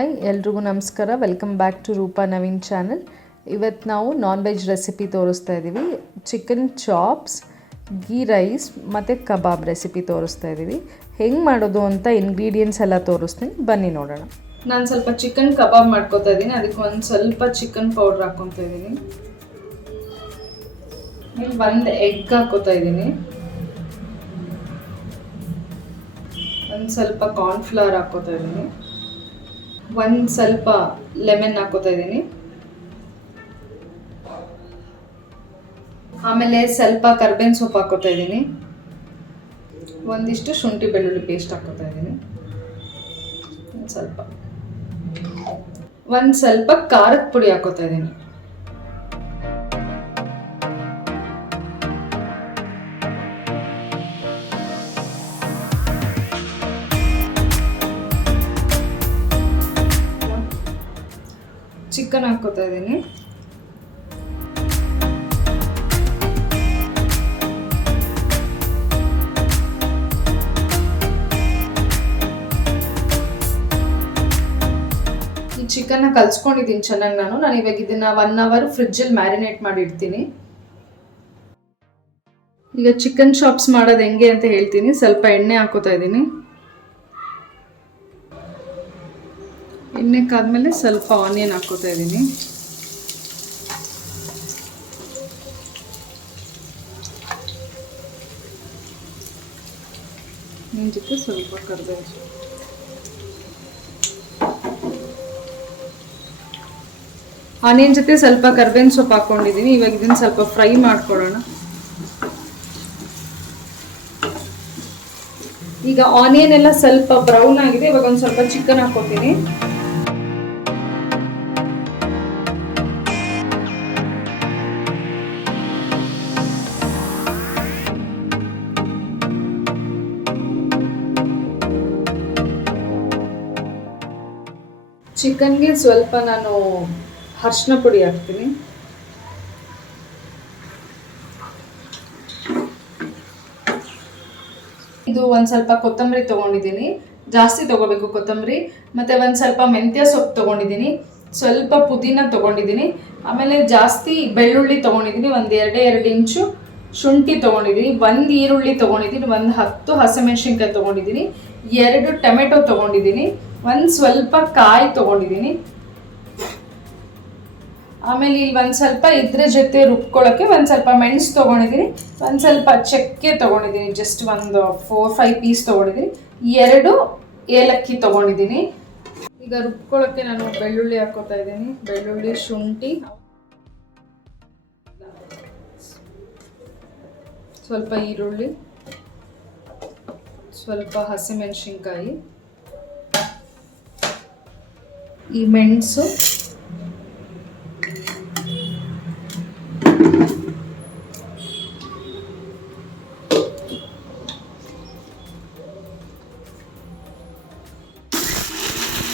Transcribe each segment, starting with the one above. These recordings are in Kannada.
ಹಾಯ್ ಎಲ್ರಿಗೂ ನಮಸ್ಕಾರ. Welcome back to Roopa Naveen channel. ಇವತ್ತು ನಾವು ನಾನ್ ವೆಜ್ ರೆಸಿಪಿ ತೋರಿಸ್ತಾ ಇದ್ದೀವಿ. ಚಿಕನ್ ಚಾಪ್ಸ್, ಗೀ ರೈಸ್ ಮತ್ತು ಕಬಾಬ್ ರೆಸಿಪಿ ತೋರಿಸ್ತಾ ಇದ್ದೀವಿ. ಹೆಂಗೆ ಮಾಡೋದು ಅಂತ ಇಂಗ್ರೀಡಿಯೆಂಟ್ಸ್ ಎಲ್ಲ ತೋರಿಸ್ತೀನಿ, ಬನ್ನಿ ನೋಡೋಣ. ನಾನು ಸ್ವಲ್ಪ ಚಿಕನ್ ಕಬಾಬ್ ಮಾಡ್ಕೊತಾ ಇದ್ದೀನಿ. ಅದಕ್ಕೆ ಒಂದು ಸ್ವಲ್ಪ ಚಿಕನ್ ಪೌಡ್ರ್ ಹಾಕ್ಕೊತಾ ಇದ್ದೀನಿ. ಒಂದು ಎಗ್ ಹಾಕ್ಕೊತಾ ಇದ್ದೀನಿ. ಒಂದು ಸ್ವಲ್ಪ ಕಾರ್ನ್ಫ್ಲವರ್ ಹಾಕ್ಕೊತಾ ಇದ್ದೀನಿ. ಒಂದು ಸ್ವಲ್ಪ ಲೆಮನ್ ಹಾಕ್ಕೊತಾ ಇದ್ದೀನಿ. ಆಮೇಲೆ ಸ್ವಲ್ಪ ಕರ್ಬೇವಿನ ಸೊಪ್ಪು ಹಾಕ್ಕೊತಾ ಇದ್ದೀನಿ. ಒಂದಿಷ್ಟು ಶುಂಠಿ ಬೆಳ್ಳುಳ್ಳಿ ಪೇಸ್ಟ್ ಹಾಕ್ಕೊತಾ ಇದ್ದೀನಿ. ಒಂದು ಸ್ವಲ್ಪ ಖಾರದ ಪುಡಿ ಹಾಕ್ಕೊತಾ ಇದ್ದೀನಿ. ಚಿಕನ್ ಹಾಕ್ಕೊತಾ ಇದ್ದೀನಿ. ಈ ಚಿಕನ್ನ ಕಲ್ಸ್ಕೊಂಡಿದ್ದೀನಿ ಚೆನ್ನಾಗಿ. ನಾನು ಇವಾಗ ಇದನ್ನ 1 ಅವರ್ ಫ್ರಿಡ್ಜಲ್ಲಿ ಮ್ಯಾರಿನೇಟ್ ಮಾಡಿ ಇಡ್ತೀನಿ. ಈಗ ಚಿಕನ್ ಚಾಪ್ಸ್ ಮಾಡೋದು ಹೆಂಗೆ ಅಂತ ಹೇಳ್ತೀನಿ. ಸ್ವಲ್ಪ ಎಣ್ಣೆ ಹಾಕ್ಕೊತಾ ಇದ್ದೀನಿ. ಎಣ್ಣೆ ಕಾದ್ಮೇಲೆ ಸ್ವಲ್ಪ ಆನಿಯನ್ ಹಾಕ್ಕೊತಾ ಇದ್ದೀನಿ. ನಿಮ್ಮ ಜೊತೆ ಸ್ವಲ್ಪ ಕರಿಬೇವು. ಆನಿಯನ್ ಜೊತೆ ಸ್ವಲ್ಪ ಕರಿಬೇವಿನ ಸೊಪ್ಪು ಹಾಕ್ಕೊಂಡಿದ್ದೀನಿ. ಇವಾಗ ಇದನ್ನು ಸ್ವಲ್ಪ ಫ್ರೈ ಮಾಡ್ಕೊಳ್ಳೋಣ. ಈಗ ಆನಿಯನ್ ಎಲ್ಲ ಸ್ವಲ್ಪ ಬ್ರೌನ್ ಆಗಿದೆ. ಇವಾಗ ಒಂದು ಸ್ವಲ್ಪ ಚಿಕನ್ ಹಾಕ್ಕೊತೀನಿ. ಚಿಕನ್ಗೆ ಸ್ವಲ್ಪ ನಾನು ಅರಿಶಿನ ಪುಡಿ ಹಾಕ್ತೀನಿ. ಇದು ಒಂದು ಸ್ವಲ್ಪ ಕೊತ್ತಂಬರಿ ತೊಗೊಂಡಿದ್ದೀನಿ. ಜಾಸ್ತಿ ತೊಗೋಬೇಕು ಕೊತ್ತಂಬರಿ. ಮತ್ತು ಒಂದು ಸ್ವಲ್ಪ ಮೆಂತ್ಯ ಸೊಪ್ಪು ತೊಗೊಂಡಿದ್ದೀನಿ. ಸ್ವಲ್ಪ ಪುದೀನ ತೊಗೊಂಡಿದ್ದೀನಿ. ಆಮೇಲೆ ಜಾಸ್ತಿ ಬೆಳ್ಳುಳ್ಳಿ ತೊಗೊಂಡಿದ್ದೀನಿ. ಒಂದು 2 ಇಂಚು ಶುಂಠಿ ತೊಗೊಂಡಿದ್ದೀನಿ. 1 ಈರುಳ್ಳಿ ತೊಗೊಂಡಿದ್ದೀನಿ. ಒಂದು 10 ಹಸಿಮೆಣಸಿನ್ಕಾಯಿ ತೊಗೊಂಡಿದ್ದೀನಿ. 2 ಟೊಮೆಟೊ ತೊಗೊಂಡಿದ್ದೀನಿ. ಒಂದು ಸ್ವಲ್ಪ ಕಾಯಿ ತೊಗೊಂಡಿದ್ದೀನಿ. ಆಮೇಲೆ ಇಲ್ಲಿ ಒಂದು ಸ್ವಲ್ಪ ಇದ್ರ ಜೊತೆ ರುಬ್ಕೊಳ್ಳೋಕ್ಕೆ ಒಂದು ಸ್ವಲ್ಪ ಮೆಣಸು ತೊಗೊಂಡಿದ್ದೀನಿ. ಒಂದು ಸ್ವಲ್ಪ ಚಕ್ಕೆ ತೊಗೊಂಡಿದ್ದೀನಿ. ಜಸ್ಟ್ ಒಂದು 4-5 ಪೀಸ್ ತೊಗೊಂಡಿದ್ದೀನಿ. 2 ಏಲಕ್ಕಿ ತೊಗೊಂಡಿದ್ದೀನಿ. ಈಗ ರುಬ್ಕೊಳ್ಳೋಕ್ಕೆ ನಾನು ಬೆಳ್ಳುಳ್ಳಿ ಹಾಕ್ಕೊತಾ ಇದ್ದೀನಿ. ಬೆಳ್ಳುಳ್ಳಿ, ಶುಂಠಿ, ಸ್ವಲ್ಪ ಈರುಳ್ಳಿ, ಸ್ವಲ್ಪ ಹಸಿಮೆಣಸಿನ್ಕಾಯಿ, ಈ ಮೆಣಸು,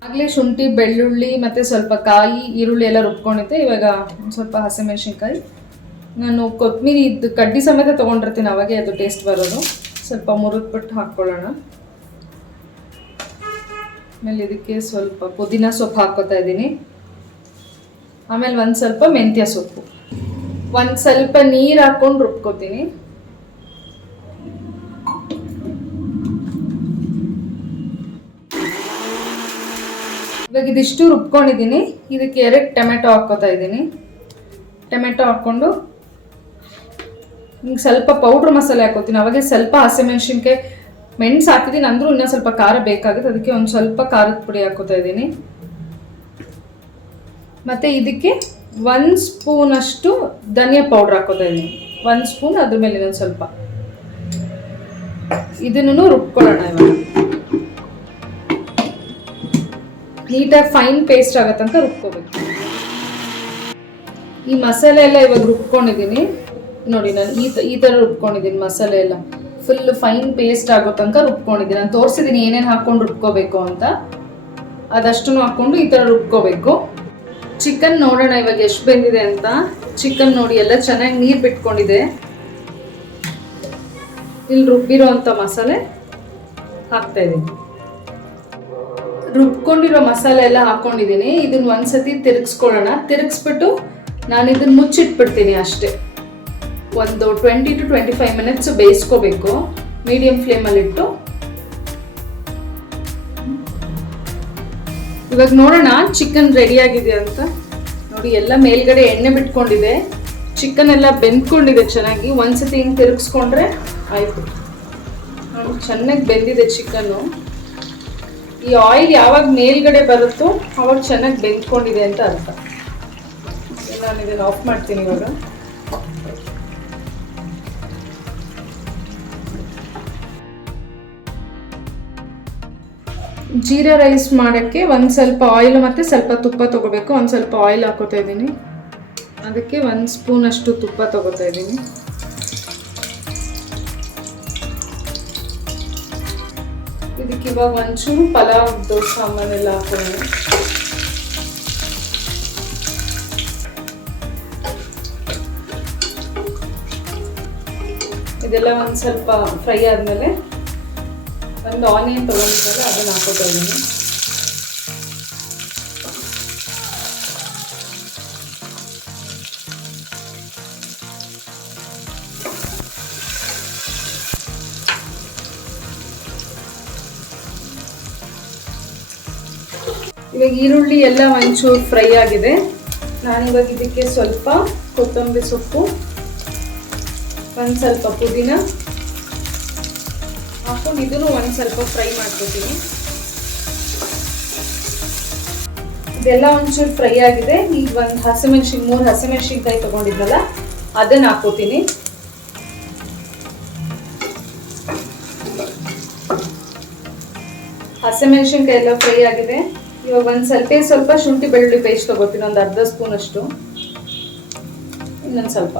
ಆಗಲೇ ಶುಂಠಿ, ಬೆಳ್ಳುಳ್ಳಿ ಮತ್ತು ಸ್ವಲ್ಪ ಕಾಯಿ, ಈರುಳ್ಳಿ ಎಲ್ಲ ರುಬ್ಕೊಂಡಿದ್ದೆ. ಇವಾಗ ಒಂದು ಸ್ವಲ್ಪ ಹಸಿಮೆಣಸಿನ್ಕಾಯಿ, ನಾನು ಕೊತ್ತಂಬರಿ ಇದು ಕಡ್ಡಿ ಸಮೇತ ತೊಗೊಂಡಿರ್ತೀನಿ. ಅವಾಗೆ ಅದು ಟೇಸ್ಟ್ ಬರೋದು. ಸ್ವಲ್ಪ ಮುರಿದ್ಬಿಟ್ಟು ಹಾಕ್ಕೊಳ್ಳೋಣ. ಆಮೇಲೆ ಇದಕ್ಕೆ ಸ್ವಲ್ಪ ಪುದೀನ ಸೊಪ್ಪು ಹಾಕ್ಕೊತಾ ಇದ್ದೀನಿ. ಆಮೇಲೆ ಒಂದು ಸ್ವಲ್ಪ ಮೆಂತ್ಯ ಸೊಪ್ಪು, ಒಂದು ಸ್ವಲ್ಪ ನೀರು ಹಾಕ್ಕೊಂಡು ರುಬ್ಕೋತೀನಿ. ಇವಾಗ ಇದಿಷ್ಟು ರುಬ್ಕೊಂಡಿದ್ದೀನಿ. ಇದಕ್ಕೆ 2 ಟೊಮೆಟೊ ಹಾಕ್ಕೊತಾ ಇದ್ದೀನಿ. ಟೊಮೆಟೊ ಹಾಕ್ಕೊಂಡು ಹಿಂಗೆ ಸ್ವಲ್ಪ ಪೌಡ್ರ್ ಮಸಾಲೆ ಹಾಕೋತೀನಿ. ಅವಾಗೆ ಸ್ವಲ್ಪ ಹಸಿಮೆಣಸಿನ್ಕಾಯಿ, ಮೆಣಸು ಹಾಕಿದ್ದೀನಿ. ಅಂದರೂ ಇನ್ನೂ ಸ್ವಲ್ಪ ಖಾರ ಬೇಕಾಗುತ್ತೆ. ಅದಕ್ಕೆ ಒಂದು ಸ್ವಲ್ಪ ಖಾರದ ಪುಡಿ ಹಾಕೋತಾ ಇದ್ದೀನಿ. ಮತ್ತು ಇದಕ್ಕೆ 1 ಸ್ಪೂನಷ್ಟು ಧನಿಯಾ ಪೌಡ್ರ್ ಹಾಕೋತಾ ಇದ್ದೀನಿ. 1 ಸ್ಪೂನ್, ಅದ್ರ ಮೇಲೆ ಇನ್ನೊಂದು ಸ್ವಲ್ಪ. ಇದನ್ನು ರುಬ್ಕೊಳ್ಳೋಣ. ಇವಾಗ ನೀಟಾಗಿ ಫೈನ್ ಪೇಸ್ಟ್ ಆಗೋ ತನಕ ರುಬ್ಕೋಬೇಕು. ಈ ಮಸಾಲೆ ಎಲ್ಲ ಇವಾಗ ರುಬ್ಕೊಂಡಿದ್ದೀನಿ ನೋಡಿ. ನಾನು ಈ ಥರ ರುಬ್ಕೊಂಡಿದ್ದೀನಿ. ಮಸಾಲೆ ಎಲ್ಲ ಫುಲ್ ಫೈನ್ ಪೇಸ್ಟ್ ಆಗೋ ತನಕ ರುಬ್ಕೊಂಡಿದ್ದೀನಿ. ನಾನು ತೋರಿಸಿದ್ದೀನಿ ಏನೇನು ಹಾಕ್ಕೊಂಡು ರುಬ್ಕೋಬೇಕು ಅಂತ. ಅದಷ್ಟು ಹಾಕ್ಕೊಂಡು ಈ ಥರ ರುಬ್ಕೋಬೇಕು. ಚಿಕನ್ ನೋಡೋಣ ಇವಾಗ ಎಷ್ಟು ಬೆಂದಿದೆ ಅಂತ. ಚಿಕನ್ ನೋಡಿ ಎಲ್ಲ ಚೆನ್ನಾಗಿ ನೀರು ಬಿಟ್ಕೊಂಡಿದೆ. ಇಲ್ಲಿ ರುಬ್ಬಿರೋ ಅಂಥ ಮಸಾಲೆ ಹಾಕ್ತಾ ಇದ್ದೀನಿ. ರುಬ್ಕೊಂಡಿರೋ ಮಸಾಲೆ ಎಲ್ಲ ಹಾಕೊಂಡಿದ್ದೀನಿ. ಇದನ್ನ ಒಂದ್ಸತಿ ತಿರುಗಿಸ್ಕೊಳ್ಳೋಣ. ತಿರುಗಿಸ್ಬಿಟ್ಟು ನಾನು ಇದನ್ನ ಮುಚ್ಚಿಟ್ಬಿಡ್ತೀನಿ ಅಷ್ಟೇ. ಒಂದು 20 to 25 ಮಿನಿಟ್ಸ್ ಬೇಯಿಸ್ಕೋಬೇಕು ಮೀಡಿಯಂ ಫ್ಲೇಮಲ್ಲಿಟ್ಟು. ಇವಾಗ ನೋಡೋಣ ಚಿಕನ್ ರೆಡಿ ಆಗಿದೆ ಅಂತ. ನೋಡಿ ಎಲ್ಲ ಮೇಲ್ಗಡೆ ಎಣ್ಣೆ ಬಿಟ್ಕೊಂಡಿದೆ, ಚಿಕನ್ ಎಲ್ಲ ಬೆಂದ್ಕೊಂಡಿದೆ ಚೆನ್ನಾಗಿ. ಒಂದ್ಸತಿ ಹಿಂಗೆ ತಿರುಗಿಸ್ಕೊಂಡ್ರೆ ಆಯ್ತು. ಚೆನ್ನಾಗಿ ಬೆಂದಿದೆ ಚಿಕನ್ನು. ಈ ಆಯಿಲ್ ಯಾವಾಗ ಮೇಲ್ಗಡೆ ಬರುತ್ತೋ ಅವಾಗ ಚೆನ್ನಾಗಿ ಬೆಂದ್ಕೊಂಡಿದೆ ಅಂತ ಅರ್ಥ. ನಾನು ಇದನ್ನು ಆಫ್ ಮಾಡ್ತೀನಿ ಇವಾಗ. ಜೀರಾ ರೈಸ್ ಮಾಡೋಕ್ಕೆ ಒಂದು ಸ್ವಲ್ಪ ಆಯಿಲ್ ಮತ್ತು ಸ್ವಲ್ಪ ತುಪ್ಪ ತೊಗೋಬೇಕು. ಒಂದು ಸ್ವಲ್ಪ ಆಯಿಲ್ ಹಾಕೋತಾ ಇದ್ದೀನಿ, ಅದಕ್ಕೆ 1 ಸ್ಪೂನ್ ಅಷ್ಟು ತುಪ್ಪ ತೊಗೋತಾ ಇದ್ದೀನಿ. ಇದಕ್ಕೆ ಇವಾಗ ಒಂಚೂರು ಪಲಾವ್ದು ಸಾಮಾನೆಲ್ಲ ಹಾಕೋಣ. ಇದೆಲ್ಲ ಒಂದು ಸ್ವಲ್ಪ ಫ್ರೈ ಆದಮೇಲೆ ಒಂದು ಆನಿಯನ್ ತೊಗೊಂಡಿದ್ದಾಗ ಅದನ್ನು ಹಾಕೋತಾ ಇದ್ದೀನಿ. ಇವಾಗ ಈರುಳ್ಳಿ ಎಲ್ಲ ಒಂಚೂರು ಫ್ರೈ ಆಗಿದೆ. ನಾನಿವಾಗ ಇದಕ್ಕೆ ಸ್ವಲ್ಪ ಕೊತ್ತಂಬರಿ ಸೊಪ್ಪು, ಒಂದು ಸ್ವಲ್ಪ ಪುದೀನ ಹಾಕೊಂಡು ಇದನ್ನು ಒಂದು ಸ್ವಲ್ಪ ಫ್ರೈ ಮಾಡ್ಕೊತೀನಿ. ಇದೆಲ್ಲ ಒಂಚೂರು ಫ್ರೈ ಆಗಿದೆ. ಈಗ ಒಂದು 3 ಹಸಿಮೆಣಸಿನ್ಕಾಯಿ ತೊಗೊಂಡಿದ್ನಲ್ಲ ಅದನ್ನು ಹಾಕೋತೀನಿ. ಹಸಿಮೆಣಸಿನ್ಕಾಯಿ ಎಲ್ಲ ಫ್ರೈ ಆಗಿದೆ. ಇವಾಗ ಒಂದು ಸ್ವಲ್ಪ ಶುಂಠಿ ಬೆಳ್ಳುಳ್ಳಿ ಪೇಸ್ಟ್ ತೊಗೋತೀನಿ, ಒಂದು ಅರ್ಧ ಸ್ಪೂನ್ ಅಷ್ಟು. ಇನ್ನೊಂದು ಸ್ವಲ್ಪ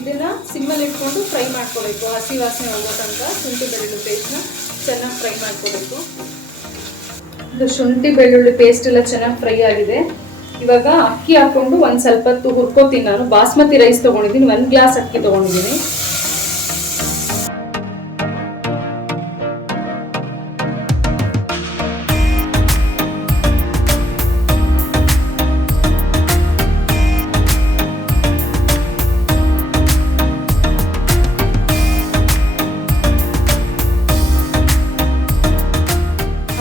ಇದನ್ನ ಸಿಮ್ಮಲ್ಲಿ ಇಟ್ಕೊಂಡು ಫ್ರೈ ಮಾಡ್ಕೋಬೇಕು. ಹಸಿ ವಾಸನೆ ಹೋಗೋ ತನಕ ಶುಂಠಿ ಬೆಳ್ಳುಳ್ಳಿ ಪೇಸ್ಟ್ನ ಚೆನ್ನಾಗಿ ಫ್ರೈ ಮಾಡ್ಕೋಬೇಕು. ಇದು ಶುಂಠಿ ಬೆಳ್ಳುಳ್ಳಿ ಪೇಸ್ಟ್ ಎಲ್ಲ ಚೆನ್ನಾಗಿ ಫ್ರೈ ಆಗಿದೆ. ಇವಾಗ ಅಕ್ಕಿ ಹಾಕೊಂಡು ಒಂದು ಸ್ವಲ್ಪ ಹೊತ್ತು ಹುರ್ಕೋತೀನಿ. ನಾನು ಬಾಸ್ಮತಿ ರೈಸ್ ತೊಗೊಂಡಿದ್ದೀನಿ, 1 ಗ್ಲಾಸ್ ಅಕ್ಕಿ ತೊಗೊಂಡಿದ್ದೀನಿ.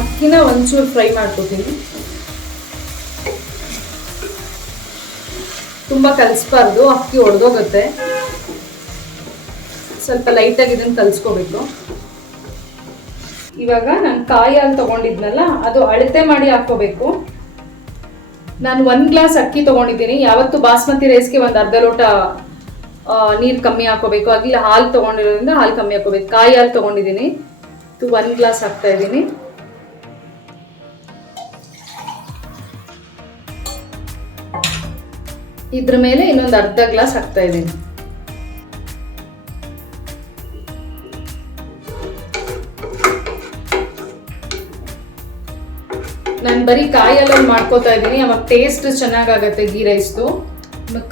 ಅಕ್ಕಿನ ಒಂಚೂರು ಫ್ರೈ ಮಾಡ್ಕೋತೀನಿ. ತುಂಬ ಕಲಿಸ್ಬಾರ್ದು, ಅಕ್ಕಿ ಒಡೆದೋಗುತ್ತೆ. ಸ್ವಲ್ಪ ಲೈಟಾಗಿ ಇದನ್ನು ಕಲಿಸ್ಕೋಬೇಕು. ಇವಾಗ ನಾನು ಕಾಯಿ ಹಾಲು ತೊಗೊಂಡಿದ್ನಲ್ಲ ಅದು ಅಳತೆ ಮಾಡಿ ಹಾಕೋಬೇಕು. ನಾನು 1 ಗ್ಲಾಸ್ ಅಕ್ಕಿ ತೊಗೊಂಡಿದ್ದೀನಿ. ಯಾವತ್ತು ಬಾಸ್ಮತಿ ರೈಸ್ಗೆ ಒಂದು ಅರ್ಧ ಲೋಟ ನೀರು ಕಮ್ಮಿ ಹಾಕೋಬೇಕು. ಆಗಿಲ್ಲ ಹಾಲು ತೊಗೊಂಡಿರೋದ್ರಿಂದ ಹಾಲು ಕಮ್ಮಿ ಹಾಕೋಬೇಕು. ಕಾಯಿ ಹಾಲು ತೊಗೊಂಡಿದ್ದೀನಿ, 1 ಗ್ಲಾಸ್ ಹಾಕ್ತಾ ಇದ್ದೀನಿ. ಇದ್ರ ಮೇಲೆ ಇನ್ನೊಂದು ಅರ್ಧ ಗ್ಲಾಸ್ ಹಾಕ್ತಾ ಇದ್ದೀನಿ. ನಾನು ಬರೀ ಕಾಯಿ ಹಾಲಲ್ಲಿ ಮಾಡ್ಕೋತಾ ಇದ್ದೀನಿ, ಅವಾಗ ಟೇಸ್ಟ್ ಚೆನ್ನಾಗಾಗತ್ತೆ ಗೀ ರೈಸ್ದು.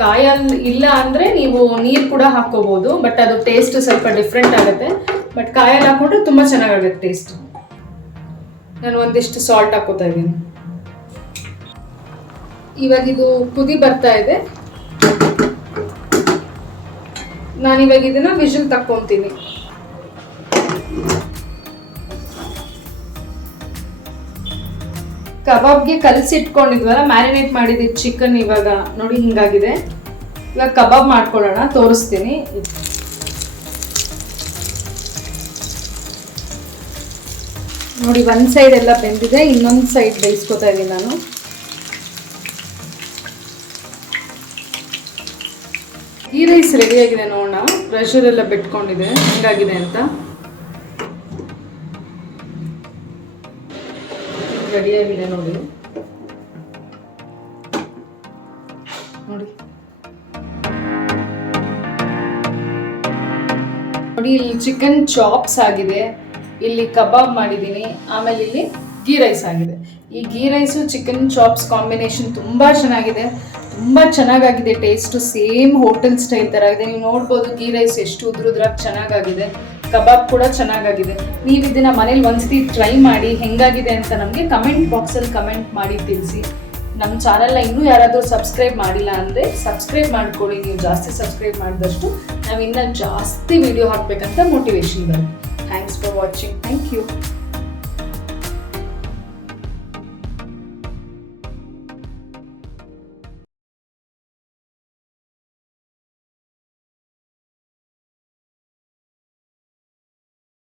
ಕಾಯಿ ಹಾಲು ಇಲ್ಲ ಅಂದರೆ ನೀವು ನೀರು ಕೂಡ ಹಾಕೋಬೋದು, ಬಟ್ ಅದು ಟೇಸ್ಟ್ ಸ್ವಲ್ಪ ಡಿಫ್ರೆಂಟ್ ಆಗುತ್ತೆ. ಬಟ್ ಕಾಯಿ ಹಾಲು ಹಾಕೊಂಡ್ರೆ ತುಂಬ ಚೆನ್ನಾಗಾಗುತ್ತೆ ಟೇಸ್ಟ್. ನಾನು ಒಂದಿಷ್ಟು ಸಾಲ್ಟ್ ಹಾಕೋತಾ ಇದ್ದೀನಿ. ಇವಾಗ ಇದು ಕುದಿ ಬರ್ತಾ ಇದೆ. ನಾನಿವಾಗ ಇದನ್ನ ವಿಜಿಲ್ ತಕ್ಕೊಂತೀನಿ. ಕಬಾಬ್ಗೆ ಕಲಸಿಟ್ಕೊಂಡಿದ್ವಲ್ಲ, ಮ್ಯಾರಿನೇಟ್ ಮಾಡಿದ ಚಿಕನ್ ಇವಾಗ ನೋಡಿ ಹಿಂಗಾಗಿದೆ. ಇವಾಗ ಕಬಾಬ್ ಮಾಡ್ಕೊಳ್ಳೋಣ, ತೋರಿಸ್ತೀನಿ. ನೋಡಿ ಒಂದು ಸೈಡ್ ಎಲ್ಲ ಬೆಂದಿದೆ, ಇನ್ನೊಂದು ಸೈಡ್ ಬೇಯಿಸ್ಕೊತಾ ಇದ್ದೀನಿ ನಾನು. ಈ ರೈಸ್ ರೆಡಿಯಾಗಿದೆ ನೋಡೋಣ. ಪ್ರೆಷರ್ ಎಲ್ಲ ಬಿಟ್ಕೊಂಡಿದೆ, ಹೆಂಗಾಗಿದೆ ಅಂತ. ರೆಡಿಯಾಗಿದೆ ನೋಡಿ. ನೋಡಿ ಇಲ್ಲಿ ಚಿಕನ್ ಚಾಪ್ಸ್ ಆಗಿದೆ, ಇಲ್ಲಿ ಕಬಾಬ್ ಮಾಡಿದ್ದೀನಿ, ಆಮೇಲೆ ಇಲ್ಲಿ ಗೀ ರೈಸ್ ಆಗಿದೆ. ಈ ghee rice chicken chops combination ತುಂಬ ಚೆನ್ನಾಗಿದೆ, ತುಂಬ ಚೆನ್ನಾಗಾಗಿದೆ. ಟೇಸ್ಟು ಸೇಮ್ ಹೋಟೆಲ್ ಸ್ಟೈಲ್ ಥರ ಇದೆ. ನೀವು ನೋಡ್ಬೋದು ಗೀ ರೈಸ್ ಎಷ್ಟು ಉದ್ರುದ್ರಾಗಿ ಚೆನ್ನಾಗಾಗಿದೆ. ಕಬಾಬ್ ಕೂಡ ಚೆನ್ನಾಗಾಗಿದೆ. ನೀವು ಇದನ್ನ ಮನೇಲಿ ಒಂದ್ಸತಿ ಟ್ರೈ ಮಾಡಿ ಹೆಂಗಾಗಿದೆ ಅಂತ ನಮಗೆ ಕಮೆಂಟ್ ಬಾಕ್ಸಲ್ಲಿ ಕಮೆಂಟ್ ಮಾಡಿ ತಿಳಿಸಿ. ನಮ್ಮ ಚಾನಲ್ನ ಇನ್ನೂ ಯಾರಾದರೂ ಸಬ್ಸ್ಕ್ರೈಬ್ ಮಾಡಿಲ್ಲ ಅಂದರೆ ಸಬ್ಸ್ಕ್ರೈಬ್ ಮಾಡ್ಕೊಳ್ಳಿ. ನೀವು ಜಾಸ್ತಿ ಸಬ್ಸ್ಕ್ರೈಬ್ ಮಾಡಿದಷ್ಟು ನಾವು ಇನ್ನೂ ಜಾಸ್ತಿ ವಿಡಿಯೋ ಹಾಕಬೇಕಂತ ಮೋಟಿವೇಶನ್ ಬರುತ್ತೆ. Thanks for watching. Thank you.